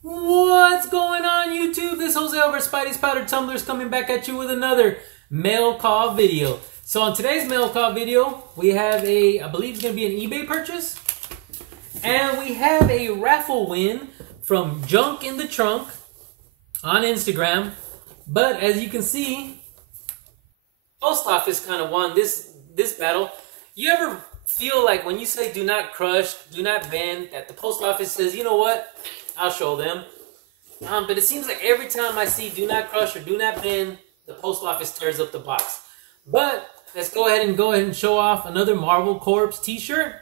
What's going on, YouTube? This Jose over at Spidey's Powder Tumblers coming back at you with another mail call video. So on today's mail call video, we have I believe it's going to be an eBay purchase. And we have a raffle win from Junk in the Trunk on Instagram. But as you can see, Post Office kind of won this battle. You ever feel like when you say do not crush, do not bend, that the Post Office says, you know what, I'll show them. But it seems like every time I see do not crush or do not bend, the Post Office tears up the box. But let's go ahead and show off another Marvel Corps t-shirt.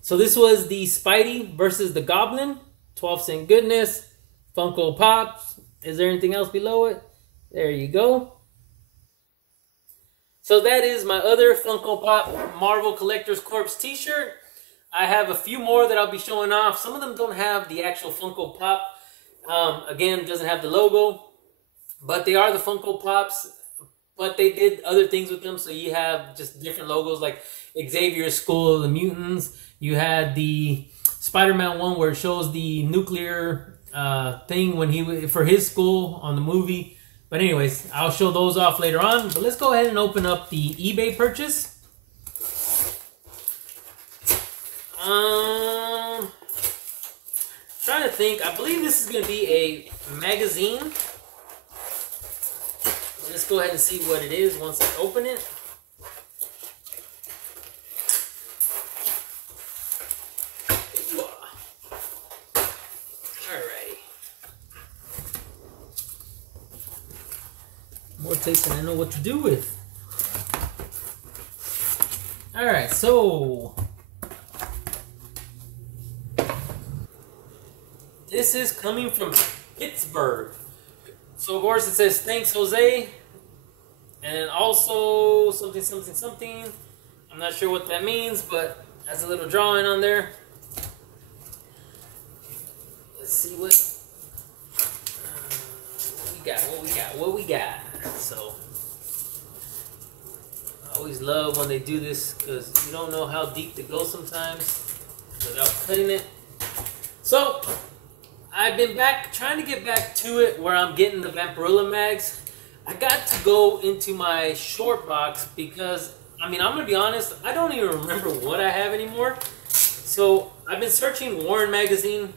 So this was the Spidey versus the Goblin, 12-cent goodness, Funko Pops. Is there anything else below it? There you go. So that is my other Funko Pop Marvel Collector's Corps t-shirt. I have a few more that I'll be showing off. Some of them don't have the actual Funko Pop. Again, doesn't have the logo. But they are the Funko Pops. But they did other things with them. So you have just different logos like Xavier's School of the Mutants. You had the Spider-Man one where it shows the nuclear thing when for his school on the movie. But anyways, I'll show those off later on. But let's go ahead and open up the eBay purchase. Trying to think. I believe this is going to be a magazine. Let's go ahead and see what it is once I open it. Alrighty. More tape than I know what to do with. Alright, so this is coming from Pittsburgh. So of course it says thanks Jose. And also something, something, something. I'm not sure what that means, but that's a little drawing on there. Let's see what we got. So I always love when they do this because you don't know how deep to go sometimes without cutting it. So I've been trying to get back to it where I'm getting the Vampirilla mags. I got to go into my short box because, I mean, I'm going to be honest, I don't even remember what I have anymore. So I've been searching Warren magazine.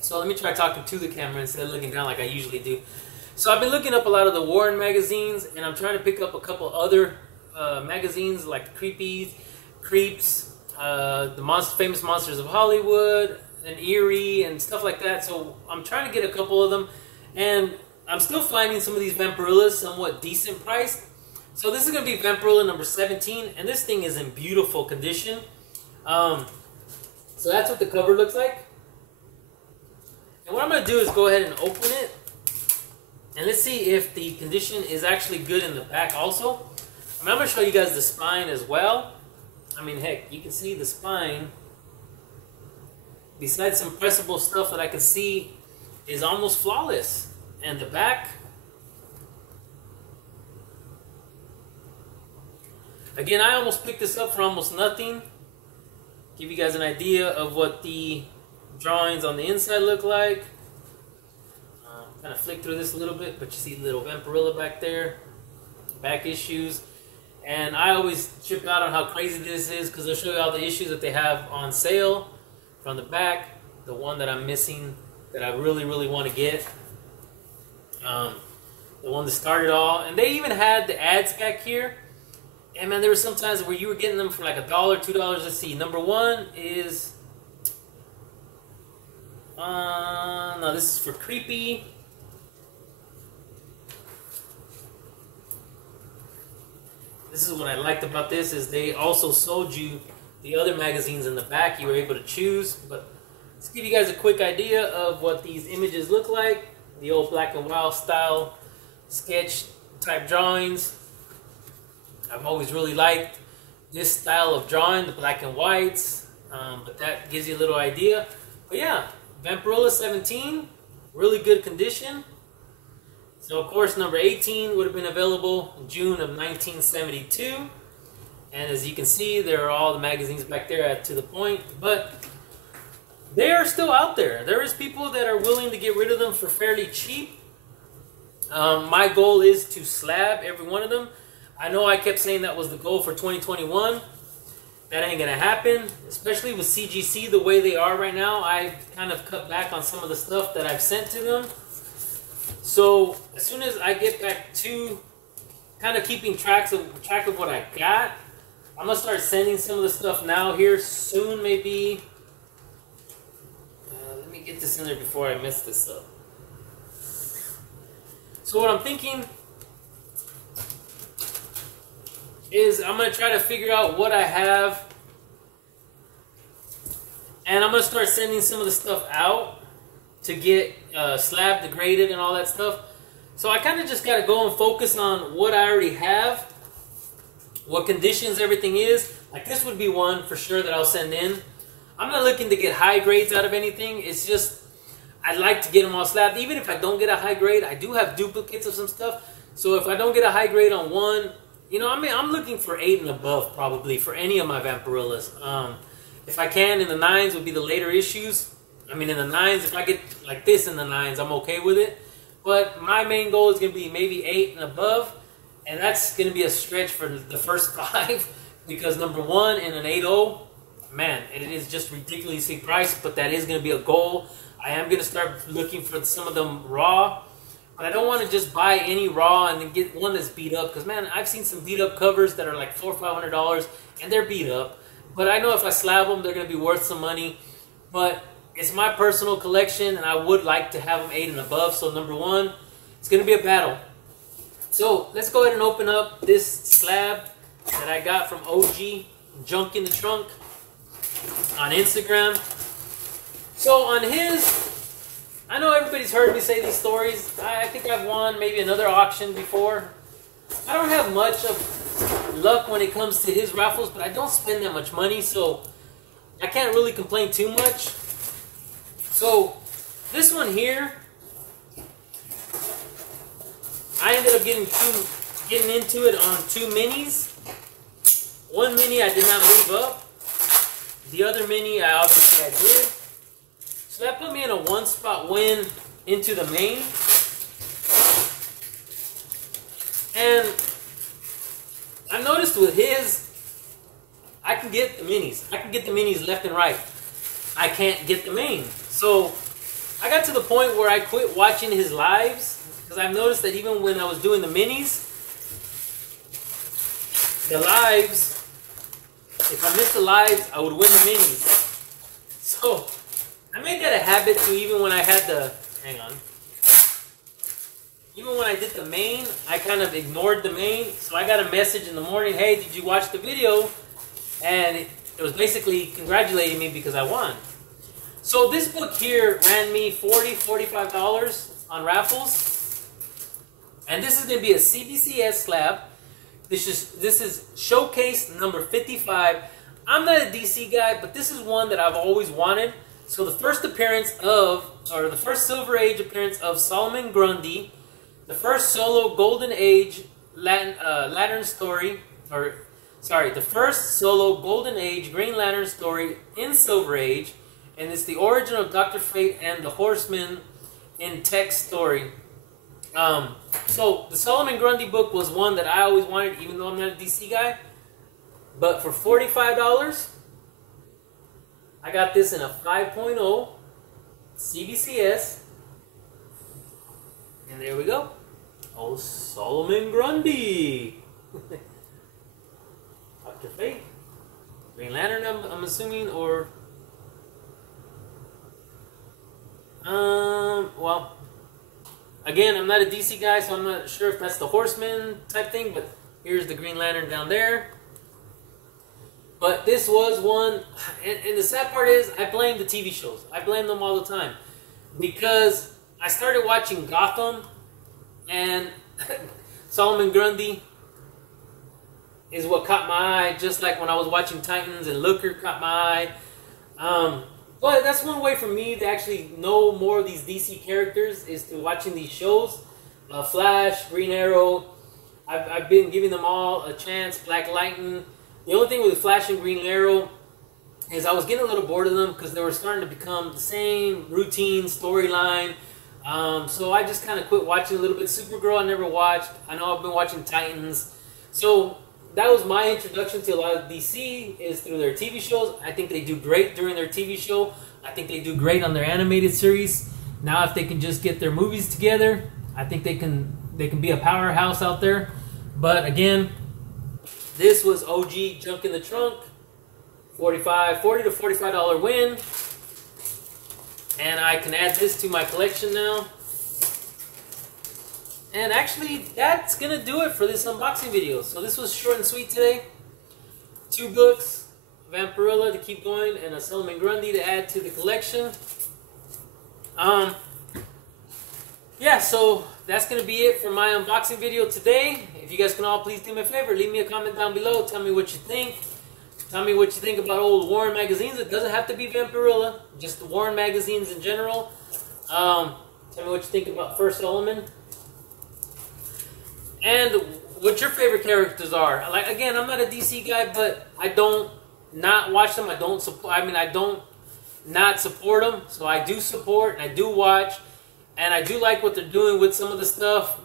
So let me try talking to the camera instead of looking down like I usually do. So I've been looking up a lot of the Warren magazines, and I'm trying to pick up a couple other magazines like Creeps, the Famous Monsters of Hollywood, and Eerie, and stuff like that. So I'm trying to get a couple of them, and I'm still finding some of these Vampirillas somewhat decent priced. So this is going to be Vampirilla number 17, and this thing is in beautiful condition. So that's what the cover looks like. And what I'm going to do is go ahead and open it. And let's see if the condition is actually good in the back also. I'm going to show you guys the spine as well. I mean, heck, you can see the spine. Besides some pressable stuff that I can see is almost flawless. And the back, again, I almost picked this up for almost nothing. Give you guys an idea of what the drawings on the inside look like. Kind of flick through this a little bit, but you see the little Vampirilla back there, back issues. And I always trip out on how crazy this is because I'll show you all the issues that they have on sale from the back. The one that I'm missing that I really, really want to get. The one that started all, and they even had the ads back here. And man, there were some times where you were getting them for like $1, $2. Let's see. Number one is no, this is for Creepy. This is what I liked about this is they also sold you the other magazines in the back. You were able to choose, but let's give you guys a quick idea of what these images look like. The old black and white style sketch type drawings. I've always really liked this style of drawing, the black and whites, but that gives you a little idea. But yeah, Vampirilla 17, really good condition. So of course number 18 would have been available in June of 1972. And as you can see, there are all the magazines back there to the point. But they are still out there. There is people that are willing to get rid of them for fairly cheap. My goal is to slab every one of them. I know I kept saying that was the goal for 2021. That ain't gonna happen, especially with CGC the way they are right now. I've kind of cut back on some of the stuff that I've sent to them. So as soon as I get back to kind of keeping track of what I got, I'm gonna start sending some of the stuff now here soon, maybe. Let me get this in there before I mess this up. So what I'm thinking is I'm going to try to figure out what I have, and I'm going to start sending some of the stuff out to get slab degraded and all that stuff. So I kind of just got to go and focus on what I already have, what conditions everything is. Like this would be one for sure that I'll send in. I'm not looking to get high grades out of anything. It's just I'd like to get them all slabbed. Even if I don't get a high grade, I do have duplicates of some stuff. So if I don't get a high grade on one, you know, I mean, I'm looking for 8 and above probably for any of my Vampirillas. If I can, in the 9s would be the later issues. I mean, in the 9s, if I get like this in the 9s, I'm okay with it. But my main goal is going to be maybe 8 and above. And that's going to be a stretch for the first 5. Because number 1 in an 8.0, man, it is just ridiculously priced. But that is going to be a goal. I am going to start looking for some of them raw. But I don't want to just buy any raw and then get one that's beat up. Because, man, I've seen some beat up covers that are like $400 or $500. And they're beat up. But I know if I slab them, they're going to be worth some money. But it's my personal collection. And I would like to have them 8 and above. So, number 1, it's going to be a battle. So, let's go ahead and open up this slab that I got from OG Junk in the Trunk on Instagram. So, on his... I know everybody's heard me say these stories. I think I've won maybe another auction before. I don't have much of luck when it comes to his raffles, but I don't spend that much money, so I can't really complain too much. So this one here, I ended up getting into it on 2 minis. One mini I did not leave up. The other mini I did. So that put me in a 1-spot win into the main. And I noticed with his, I can get the minis. I can get the minis left and right. I can't get the main. So I got to the point where I quit watching his lives. Because I've noticed that even when I was doing the minis, the lives, if I missed the lives, I would win the minis. So I made that a habit to even when I had the, even when I did the main, I kind of ignored the main. So I got a message in the morning, hey, did you watch the video? And it was basically congratulating me because I won. So this book here ran me $40, $45 on raffles. And this is going to be a CBCS slab. This is showcase number 55. I'm not a DC guy, but this is one that I've always wanted. So the first appearance of, or the first Silver Age appearance of Solomon Grundy, the first solo Golden Age Lantern story, the first solo Golden Age Green Lantern story in Silver Age, and it's the origin of Dr. Fate and the Horseman in text story. So the Solomon Grundy book was one that I always wanted, even though I'm not a DC guy. But for $45, I got this in a 5.0 CBCS. And there we go. Oh, Solomon Grundy. Dr. Fate. Green Lantern, I'm assuming, or... well... Again, I'm not a DC guy, so I'm not sure if that's the Horseman type thing, but here's the Green Lantern down there. But this was one, and the sad part is, I blame the TV shows. I blame them all the time. Because I started watching Gotham, and Solomon Grundy is what caught my eye, just like when I was watching Titans and Looker caught my eye. But that's one way for me to actually know more of these DC characters is to watching these shows. Flash, Green Arrow. I've been giving them all a chance. Black Lightning. The only thing with Flash and Green Arrow, is I was getting a little bored of them because they were starting to become the same routine storyline. So I just kind of quit watching a little bit. Supergirl I never watched. I know I've been watching Titans. So that was my introduction to a lot of DC, is through their TV shows. I think they do great during their TV show. I think they do great on their animated series. Now if they can just get their movies together, I think they can be a powerhouse out there. But again, this was OG Junk in the Trunk. $40 to $45 win. And I can add this to my collection now. And actually, that's going to do it for this unboxing video. So this was short and sweet today. 2 books, Vampirilla to keep going, and a Solomon Grundy to add to the collection. Yeah, so that's going to be it for my unboxing video today. If you guys can all please do me a favor, leave me a comment down below. Tell me what you think. Tell me what you think about old Warren magazines. It doesn't have to be Vampirilla, just the Warren magazines in general. Tell me what you think about First Element. And what your favorite characters are. Like, again, I'm not a DC guy, but I don't not watch them. I don't not support them. So I do support and I do watch. And I do like what they're doing with some of the stuff.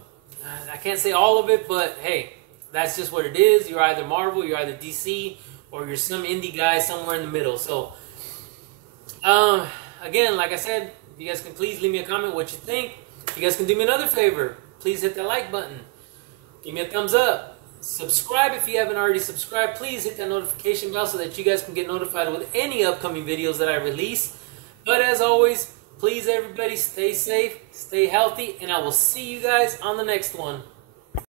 I can't say all of it, but hey, that's just what it is. You're either Marvel, you're either DC, or you're some indie guy somewhere in the middle. So, again, like I said, if you guys can please leave me a comment what you think. If you guys can do me another favor, please hit that like button. Give me a thumbs up. Subscribe if you haven't already subscribed. Please hit that notification bell so that you guys can get notified with any upcoming videos that I release. But as always, please everybody stay safe, stay healthy, and I will see you guys on the next one.